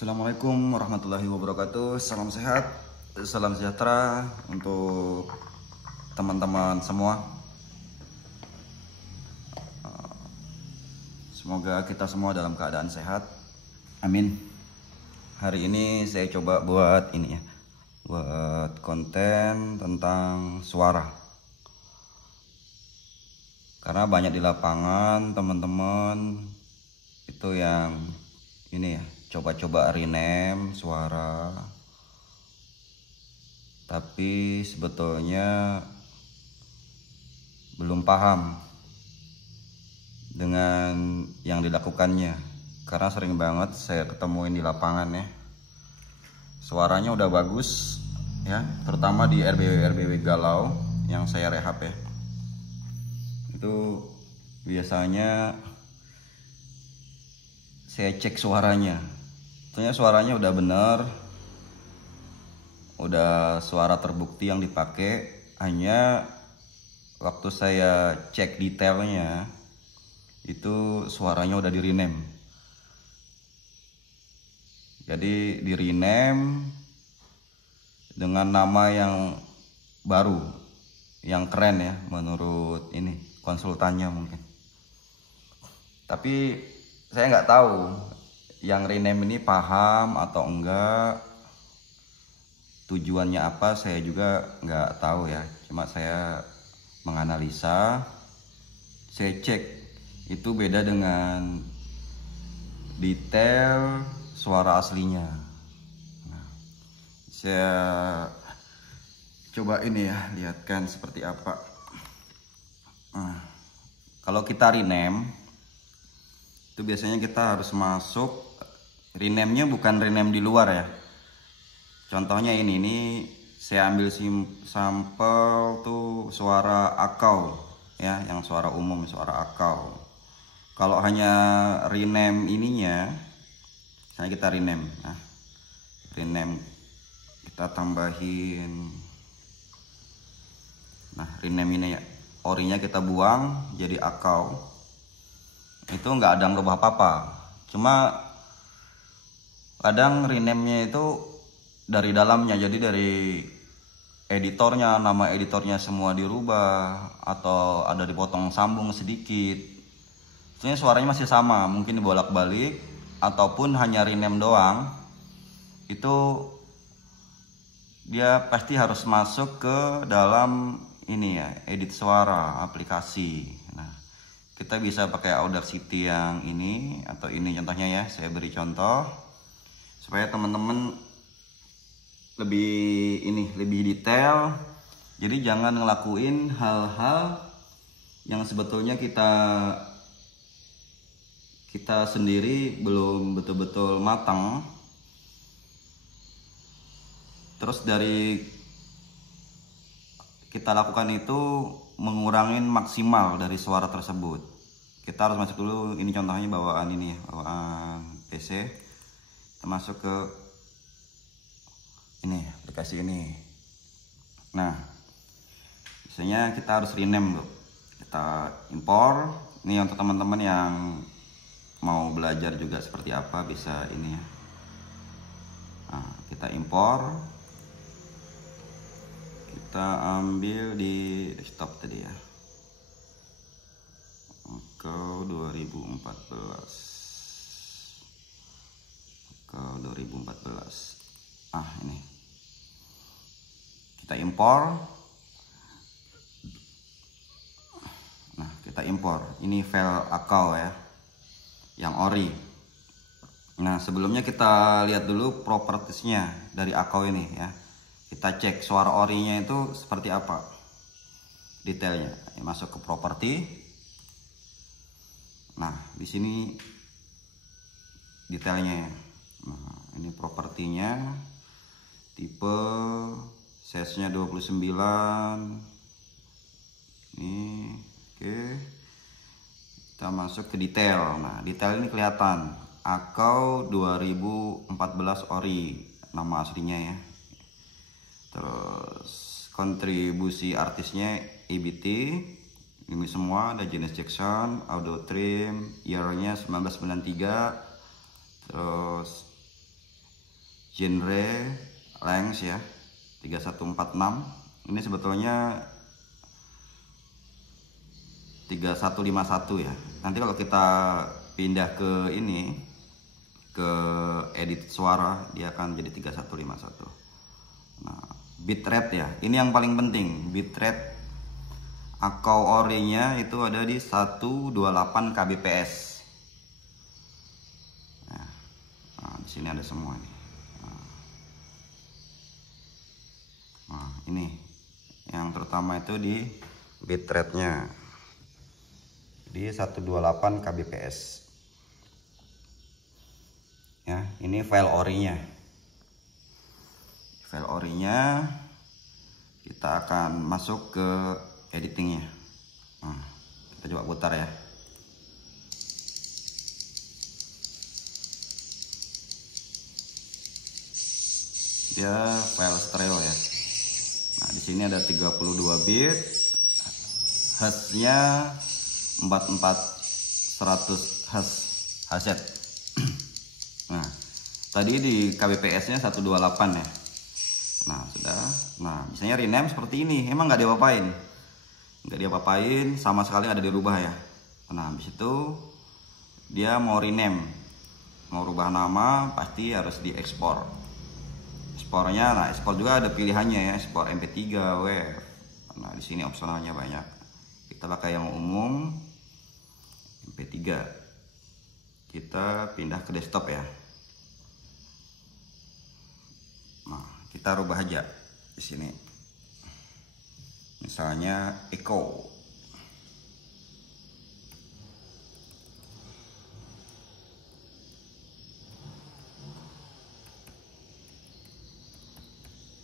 Assalamualaikum warahmatullahi wabarakatuh. Salam sehat, salam sejahtera untuk teman-teman semua. Semoga kita semua dalam keadaan sehat. Amin. Hari ini saya coba buat ini ya, buat konten tentang suara. Karena banyak di lapangan teman-teman itu yang ini ya, coba-coba rename suara, tapi sebetulnya belum paham dengan yang dilakukannya. Karena sering banget saya ketemuin di lapangan ya, suaranya udah bagus ya, terutama di RBW galau yang saya rehab ya. Itu biasanya saya cek suaranya, ternyata suaranya udah bener, udah suara terbukti yang dipakai. Hanya waktu saya cek detailnya itu suaranya udah di rename. Jadi di rename dengan nama yang baru, yang keren ya menurut ini konsultannya mungkin. Tapi saya nggak tahu yang rename ini paham atau enggak, tujuannya apa saya juga nggak tahu ya. Cuma saya menganalisa, saya cek itu beda dengan detail suara aslinya. Nah, saya coba ini ya, lihatkan seperti apa. Nah, kalau kita rename itu biasanya kita harus masuk, rename-nya bukan rename di luar ya. Contohnya ini saya ambil sampel tuh suara akau ya, yang suara umum, suara akau. Kalau hanya rename ininya, misalnya kita rename, nah rename kita tambahin, nah rename ini ya, orinya kita buang jadi akau. Itu nggak ada ngerubah apa-apa, cuma kadang rename-nya itu dari dalamnya, jadi dari editornya, nama editornya semua dirubah atau ada dipotong sambung sedikit. Sebenarnya suaranya masih sama, mungkin dibolak-balik ataupun hanya rename doang. Itu dia pasti harus masuk ke dalam ini ya, edit suara aplikasi. Nah, kita bisa pakai Audacity yang ini atau ini contohnya ya, saya beri contoh supaya teman-teman lebih detail. Jadi jangan ngelakuin hal-hal yang sebetulnya kita sendiri belum betul-betul matang. Terus dari kita lakukan itu mengurangin maksimal dari suara tersebut. Kita harus masuk dulu, ini contohnya bawaan ini ya, bawaan PC. Kita masuk ke ini aplikasi ini. Nah, biasanya kita harus rename loh. Kita impor. Ini untuk teman-teman yang mau belajar juga seperti apa, bisa ini ya. Nah, kita impor. Kita ambil di desktop tadi ya, Akau 2014. Akau 2014. Ini kita impor. Nah, kita impor ini file akau ya, yang ori. Nah, sebelumnya kita lihat dulu propertiesnya dari akau ini ya. Kita cek suara orinya itu seperti apa detailnya. Masuk ke properti. Nah, di sini detailnya. Nah, ini propertinya, tipe size-nya 29. Ini oke. Kita masuk ke detail. Nah, detail ini kelihatan Akau 2014 ori, nama aslinya ya. Terus kontribusi artisnya EBT, ini semua ada Janet Jackson, audio trim, year-nya 1993. Terus genre length ya 3146. Ini sebetulnya 3151 ya. Nanti kalau kita pindah ke ini, ke edit suara, dia akan jadi 3151. Nah, bitrate ya, ini yang paling penting. Bitrate Akau orinya itu ada di 128 kbps. Nah, di sini ada semua nih. Nah, ini yang terutama itu di bitrate-nya di 128 kbps. Ya, ini file orinya. File orinya kita akan masuk ke editingnya. Nah, kita coba putar ya. Dia file stereo ya. Nah, di sini ada 32 bit, hash-nya 4400 hash. Nah, tadi di kbps-nya 128 ya. Nah, sudah. Nah, misalnya rename seperti ini, emang nggak diapa-apain, sama sekali nggak ada dirubah ya. Nah, habis itu dia mau rename, mau rubah nama, pasti harus diekspor. Ekspornya, nah ekspor juga ada pilihannya ya, ekspor MP3, WAV. Nah, di sini opsionalnya banyak. Kita pakai yang umum, MP3. Kita pindah ke desktop ya. Nah, kita rubah aja di sini. Misalnya echo.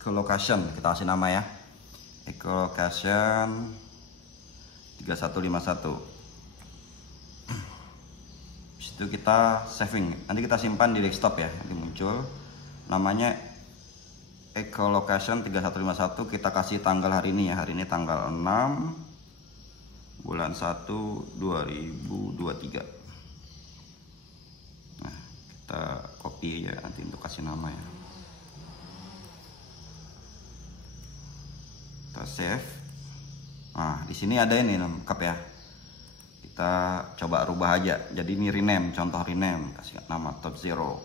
Echolocation kita kasih nama ya. Echolocation 3151. Itu kita saving, nanti kita simpan di desktop ya, nanti muncul namanya Echolocation 3151. Kita kasih tanggal hari ini ya, hari ini tanggal 6 bulan 1 2023. Nah, kita copy aja nanti untuk kasih nama ya. Kita save. Nah, di sini ada ini lengkap ya. Kita coba rubah aja. Jadi ini rename, contoh rename, kasih nama top zero.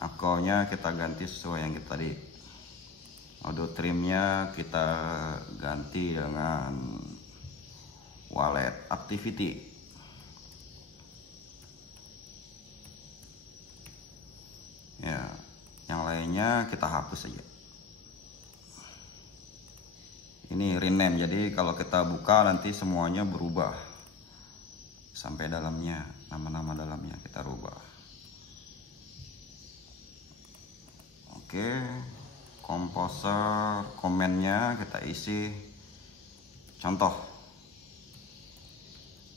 Akunnya kita ganti sesuai yang kita tadi. Audio trimnya kita ganti dengan wallet activity. Ya, yang lainnya kita hapus aja. Ini rename, jadi kalau kita buka nanti semuanya berubah sampai dalamnya, nama-nama dalamnya kita rubah. Oke, komposer, komennya kita isi contoh,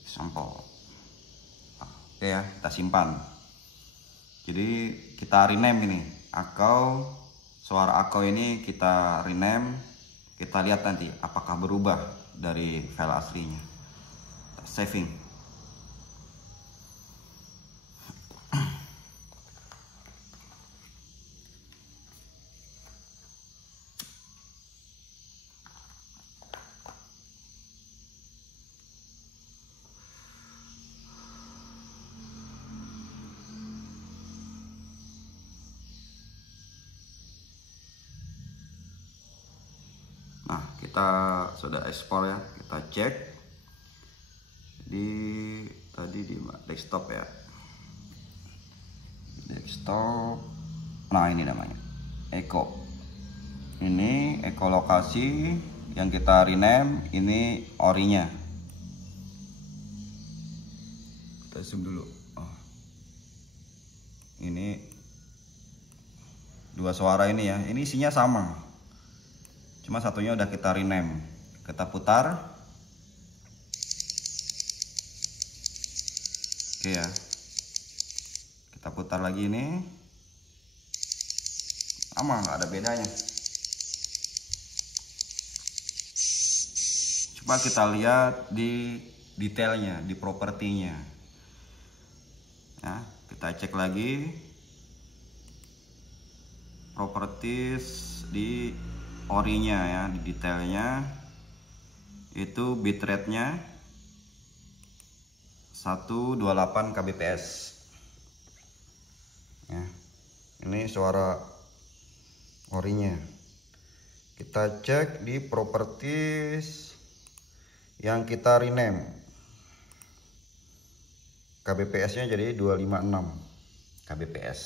sampel. Oke ya, kita simpan. Jadi kita rename ini, suara Akau ini kita rename. Kita lihat nanti apakah berubah dari file aslinya. Saving. Nah, kita sudah ekspor ya, kita cek di tadi di desktop ya, desktop. Nah, ini namanya Echo. Ini Echolokasi yang kita rename, ini orinya. Kita zoom dulu. Oh. Ini dua suara ini ya, ini isinya sama. Cuma satunya udah kita rename. Kita putar. Oke ya. Kita putar lagi ini. Sama, nggak ada bedanya. Coba kita lihat di detailnya, di propertinya. Nah, kita Kita cek lagi properties di orinya ya, di detailnya itu bitrate-nya 128 kbps ya. Ini suara orinya. Kita cek di properties yang kita rename, kbps nya jadi 256 kbps.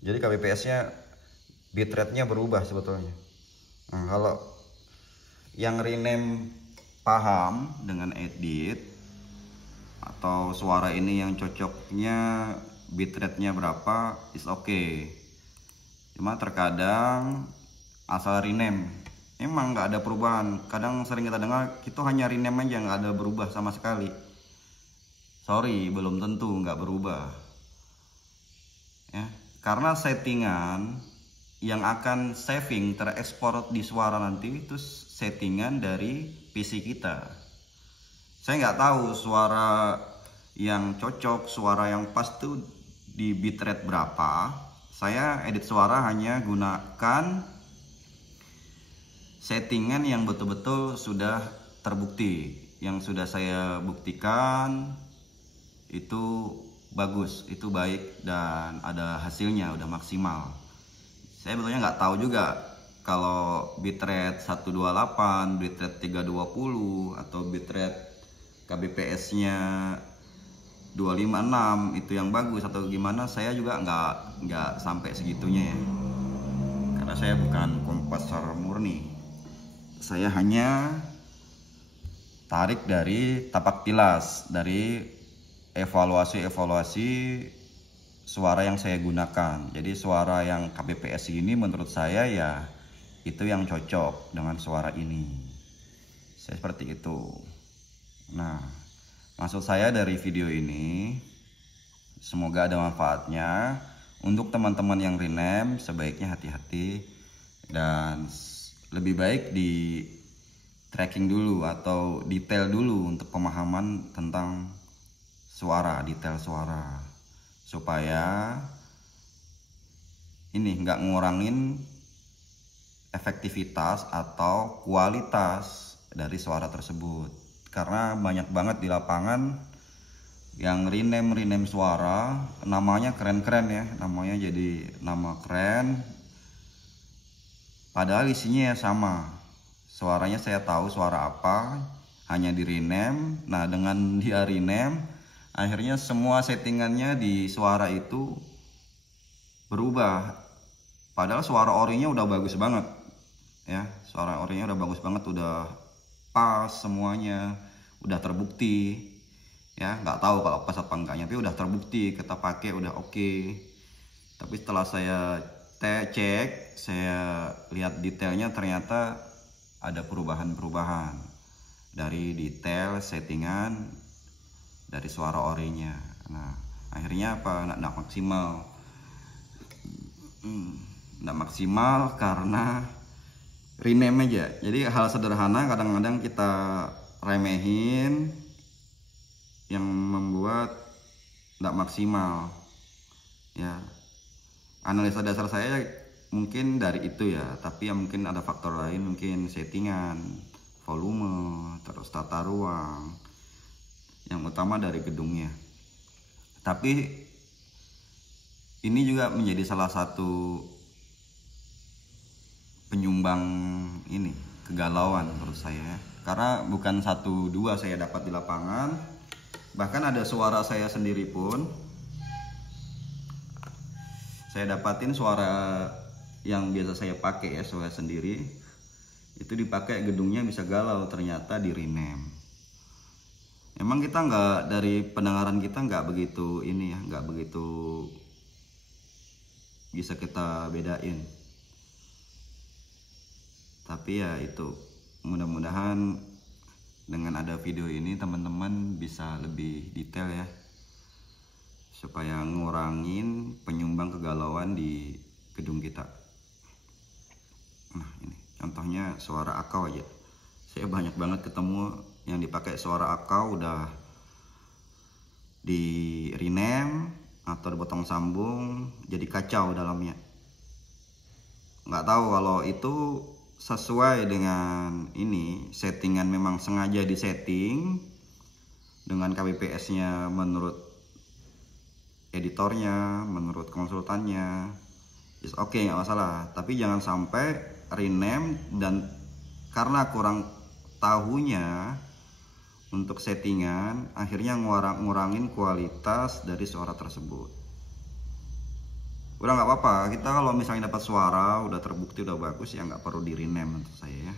Jadi kbps nya bitrate nya berubah sebetulnya. Nah, kalau yang rename paham dengan edit atau suara ini yang cocoknya bitrate nya berapa, is okay. Cuma terkadang asal rename emang nggak ada perubahan. Kadang sering kita dengar itu hanya rename aja, nggak ada berubah sama sekali. Sorry, belum tentu nggak berubah ya, karena settingan yang akan saving terekspor di suara nanti itu settingan dari PC kita. Saya nggak tahu suara yang cocok, suara yang pas tuh di bitrate berapa. Saya edit suara hanya gunakan settingan yang betul-betul sudah terbukti, yang sudah saya buktikan itu bagus, itu baik dan ada hasilnya, udah maksimal. Saya betulnya nggak tahu juga kalau bitrate 128, bitrate 320 atau bitrate kbps nya 256 itu yang bagus atau gimana. Saya juga nggak sampai segitunya ya, karena saya bukan komposer murni. Saya hanya tarik dari tapak tilas, dari evaluasi suara yang saya gunakan. Jadi suara yang kbps ini menurut saya ya itu yang cocok dengan suara ini. Saya seperti itu. Nah, maksud saya dari video ini semoga ada manfaatnya. Untuk teman-teman yang rename sebaiknya hati-hati dan lebih baik di tracking dulu atau detail dulu untuk pemahaman tentang suara, detail suara, supaya ini nggak ngurangin efektivitas atau kualitas dari suara tersebut. Karena banyak banget di lapangan yang rename suara, namanya keren-keren ya, namanya jadi nama keren, padahal isinya sama. Suaranya saya tahu suara apa, hanya di rename. Nah, dengan dia rename, akhirnya semua settingannya di suara itu berubah. Padahal suara orinya udah bagus banget ya, suara orinya udah bagus banget, udah pas semuanya, udah terbukti ya. Nggak tahu kalau pas apa enggaknya, tapi udah terbukti, kita pakai udah oke. Tapi setelah saya cek, saya lihat detailnya, ternyata ada perubahan dari detail settingan dari suara orinya. Nah, akhirnya apa? Nggak maksimal. Nggak maksimal karena rename aja. Jadi hal sederhana kadang-kadang kita remehin yang membuat nggak maksimal ya. Analisa dasar saya mungkin dari itu ya, tapi ya mungkin ada faktor lain, mungkin settingan, volume, terus tata ruang, yang utama dari gedungnya. Tapi ini juga menjadi salah satu penyumbang ini kegalauan menurut saya, karena bukan 1-2 saya dapat di lapangan, bahkan ada suara saya sendiri pun saya dapatin. Suara yang biasa saya pakai ya, suara sendiri itu dipakai gedungnya bisa galau, ternyata di rename. Emang kita nggak, dari pendengaran kita nggak begitu ini ya, nggak begitu bisa kita bedain. Tapi ya itu, mudah-mudahan dengan ada video ini teman-teman bisa lebih detail ya, supaya ngurangin penyumbang kegalauan di gedung kita. Nah, ini contohnya suara akau aja. Saya banyak banget ketemu yang dipakai suara akau udah di rename atau dipotong sambung jadi kacau dalamnya. Nggak tahu kalau itu sesuai dengan ini settingan, memang sengaja disetting dengan kbps-nya menurut editornya, menurut konsultannya, is oke, nggak masalah. Tapi jangan sampai rename dan karena kurang tahunya untuk settingan akhirnya ngurangin kualitas dari suara tersebut. Udah nggak apa-apa, kita kalau misalnya dapat suara udah terbukti udah bagus ya nggak perlu di rename menurut saya ya.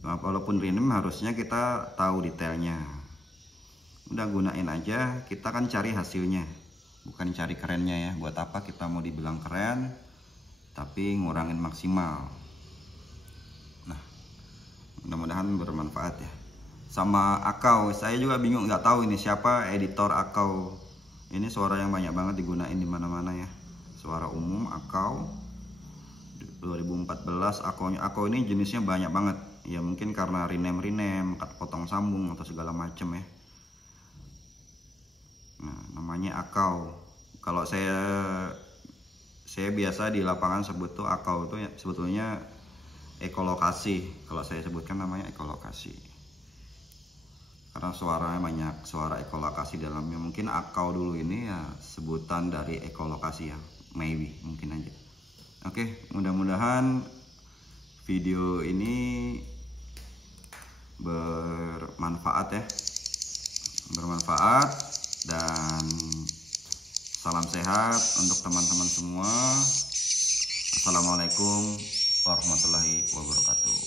Walaupun rename harusnya kita tahu detailnya. Udah gunain aja, kita kan cari hasilnya, bukan cari kerennya ya. Buat apa kita mau dibilang keren tapi ngurangin maksimal. Nah, mudah-mudahan bermanfaat ya. Sama Akau, saya juga bingung, nggak tahu ini siapa editor Akau. Ini suara yang banyak banget digunain di mana-mana ya. Suara umum Akau 2014. Akau ini jenisnya banyak banget. Ya mungkin karena rename, potong sambung atau segala macem ya. Nah, namanya Akau. Kalau saya biasa di lapangan sebut tuh Akau itu ya, sebetulnya ekolokasi. Kalau saya sebutkan namanya ekolokasi. Karena suaranya banyak, suara ekolokasi dalamnya. Mungkin Akau dulu ini ya sebutan dari ekolokasi ya, maybe, mungkin aja. Oke, mudah-mudahan video ini bermanfaat ya. Bermanfaat dan salam sehat untuk teman-teman semua. Assalamualaikum warahmatullahi wabarakatuh.